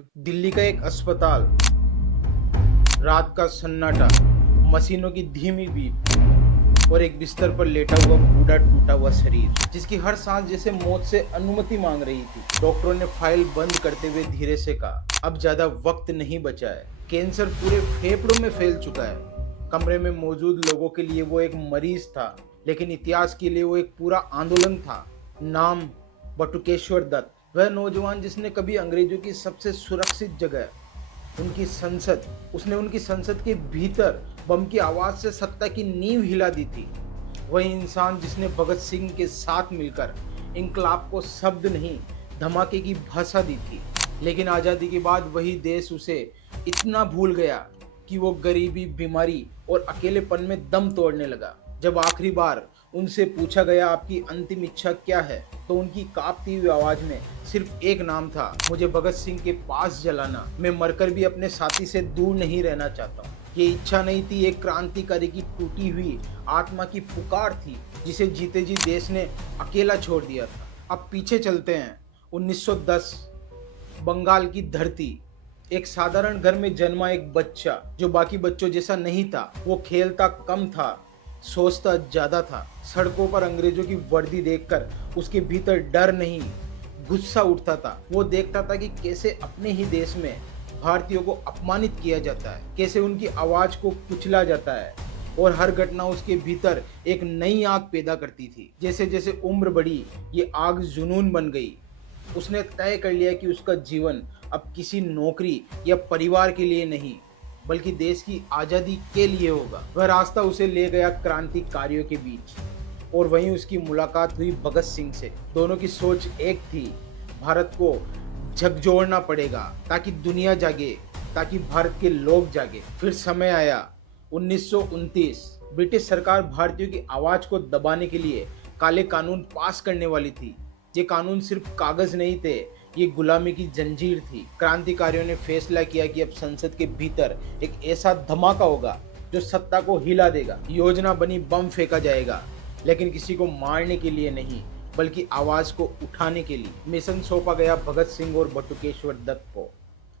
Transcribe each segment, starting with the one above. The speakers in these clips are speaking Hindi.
दिल्ली का एक अस्पताल, रात का सन्नाटा, मशीनों की धीमी बीप और एक बिस्तर पर लेटा हुआ बूढ़ा टूटा हुआ शरीर जिसकी हर सांस जैसे मौत से अनुमति मांग रही थी। डॉक्टरों ने फाइल बंद करते हुए धीरे से कहा, अब ज्यादा वक्त नहीं बचा है। कैंसर पूरे फेफड़ों में फैल चुका है। कमरे में मौजूद लोगों के लिए वो एक मरीज था, लेकिन इतिहास के लिए वो एक पूरा आंदोलन था। नाम बटुकेश्वर दत्त, वह नौजवान जिसने कभी अंग्रेजों की सबसे सुरक्षित जगह उनकी संसद के भीतर बम की आवाज से सत्ता की नींव हिला दी थी। वही इंसान जिसने भगत सिंह के साथ मिलकर इंकलाब को शब्द नहीं, धमाके की भाषा दी थी। लेकिन आज़ादी के बाद वही देश उसे इतना भूल गया कि वो गरीबी, बीमारी और अकेलेपन में दम तोड़ने लगा। जब आखिरी बार उनसे पूछा गया, आपकी अंतिम इच्छा क्या है, तो उनकी कांपती हुई आवाज में सिर्फ एक नाम था, मुझे भगत सिंह के पास जलाना। मैं मरकर भी अपने साथी से दूर नहीं रहना चाहता हूँ। ये इच्छा नहीं थी, एक क्रांतिकारी की टूटी हुई आत्मा की पुकार थी, जिसे जीते जी देश ने अकेला छोड़ दिया था। अब पीछे चलते हैं 1910, बंगाल की धरती। एक साधारण घर में जन्मा एक बच्चा जो बाकी बच्चों जैसा नहीं था। वो खेलता कम था, सोचता ज्यादा था। सड़कों पर अंग्रेजों की वर्दी देखकर उसके भीतर डर नहीं, गुस्सा उठता था। वो देखता था कि कैसे अपने ही देश में भारतीयों को अपमानित किया जाता है, कैसे उनकी आवाज को कुचला जाता है, और हर घटना उसके भीतर एक नई आग पैदा करती थी। जैसे जैसे उम्र बढ़ी, ये आग जुनून बन गई। उसने तय कर लिया कि उसका जीवन अब किसी नौकरी या परिवार के लिए नहीं, बल्कि देश की आज़ादी के लिए होगा। वह रास्ता उसे ले गया क्रांतिकारियों के बीच, और वहीं उसकी मुलाकात हुई भगत सिंह से। दोनों की सोच एक थी, भारत को झकझोरना पड़ेगा ताकि दुनिया जागे, ताकि भारत के लोग जागे। फिर समय आया 1929। ब्रिटिश सरकार भारतीयों की आवाज़ को दबाने के लिए काले कानून पास करने वाली थी। ये कानून सिर्फ कागज नहीं थे, ये गुलामी की जंजीर थी। क्रांतिकारियों ने फैसला किया कि अब संसद के भीतर एक ऐसा धमाका होगा जो सत्ता को हिला देगा। योजना बनी, बम फेंका जाएगा, लेकिन किसी को मारने के लिए नहीं, बल्कि आवाज को उठाने के लिए। मिशन सौंपा गया भगत सिंह और बटुकेश्वर दत्त को।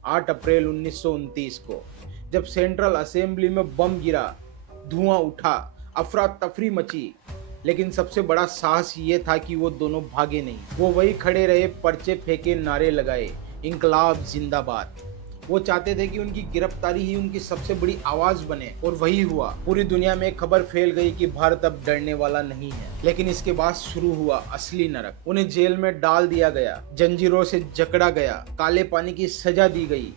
8 अप्रैल 1929 को जब सेंट्रल असेंबली में बम गिरा, धुआं उठा, अफरा तफरी मची, लेकिन सबसे बड़ा साहस ये था कि वो दोनों भागे नहीं। वो वही खड़े रहे, पर्चे फेंके, नारे लगाए, इंकलाब जिंदाबाद। वो चाहते थे कि उनकी गिरफ्तारी ही उनकी सबसे बड़ी आवाज बने, और वही हुआ। पूरी दुनिया में खबर फैल गई कि भारत अब डरने वाला नहीं है। लेकिन इसके बाद शुरू हुआ असली नरक। उन्हें जेल में डाल दिया गया, जंजीरों से जकड़ा गया, काले पानी की सजा दी गई।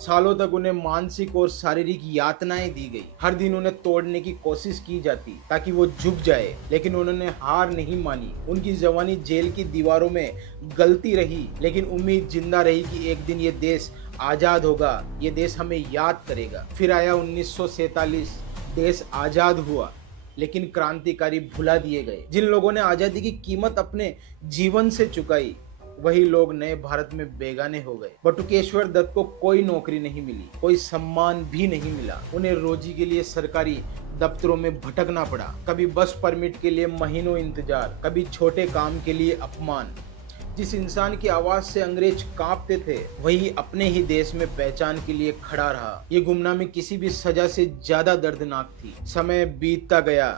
सालों तक उन्हें मानसिक और शारीरिक यातनाएं दी गई। हर दिन उन्हें तोड़ने की कोशिश की जाती ताकि वो झुक जाए, लेकिन उन्होंने हार नहीं मानी। उनकी जवानी जेल की दीवारों में गलती रही, लेकिन उम्मीद जिंदा रही कि एक दिन ये देश आजाद होगा, ये देश हमें याद करेगा। फिर आया 1947, देश आजाद हुआ, लेकिन क्रांतिकारी भुला दिए गए। जिन लोगों ने आजादी की कीमत अपने जीवन से चुकाई, वही लोग नए भारत में बेगाने हो गए। बटुकेश्वर दत्त को कोई नौकरी नहीं मिली, कोई सम्मान भी नहीं मिला। उन्हें रोजी के लिए सरकारी दफ्तरों में भटकना पड़ा। कभी बस परमिट के लिए महीनों इंतजार, कभी छोटे काम के लिए अपमान। जिस इंसान की आवाज से अंग्रेज कांपते थे, वही अपने ही देश में पहचान के लिए खड़ा रहा। ये गुमनामी किसी भी सजा से ज्यादा दर्दनाक थी। समय बीतता गया,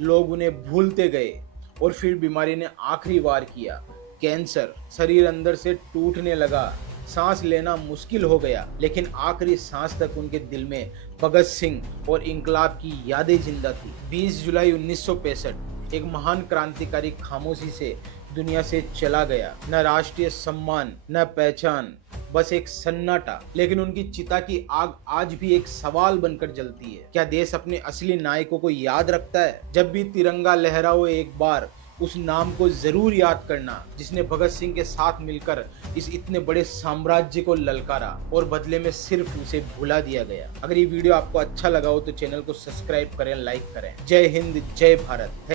लोग उन्हें भूलते गए, और फिर बीमारी ने आखिरी वार किया। कैंसर। शरीर अंदर से टूटने लगा, सांस लेना मुश्किल हो गया, लेकिन आखिरी सांस तक उनके दिल में भगत सिंह और इंकलाब की यादें जिंदा थी। 20 जुलाई 1965 एक महान क्रांतिकारी खामोशी से दुनिया से चला गया। न राष्ट्रीय सम्मान, न पहचान, बस एक सन्नाटा। लेकिन उनकी चिता की आग आज भी एक सवाल बनकर जलती है, क्या देश अपने असली नायकों को याद रखता है? जब भी तिरंगा लहराओ, एक बार उस नाम को जरूर याद करना, जिसने भगत सिंह के साथ मिलकर इस इतने बड़े साम्राज्य को ललकारा, और बदले में सिर्फ उसे भुला दिया गया। अगर ये वीडियो आपको अच्छा लगा हो तो चैनल को सब्सक्राइब करें, लाइक करें। जय हिंद, जय भारत।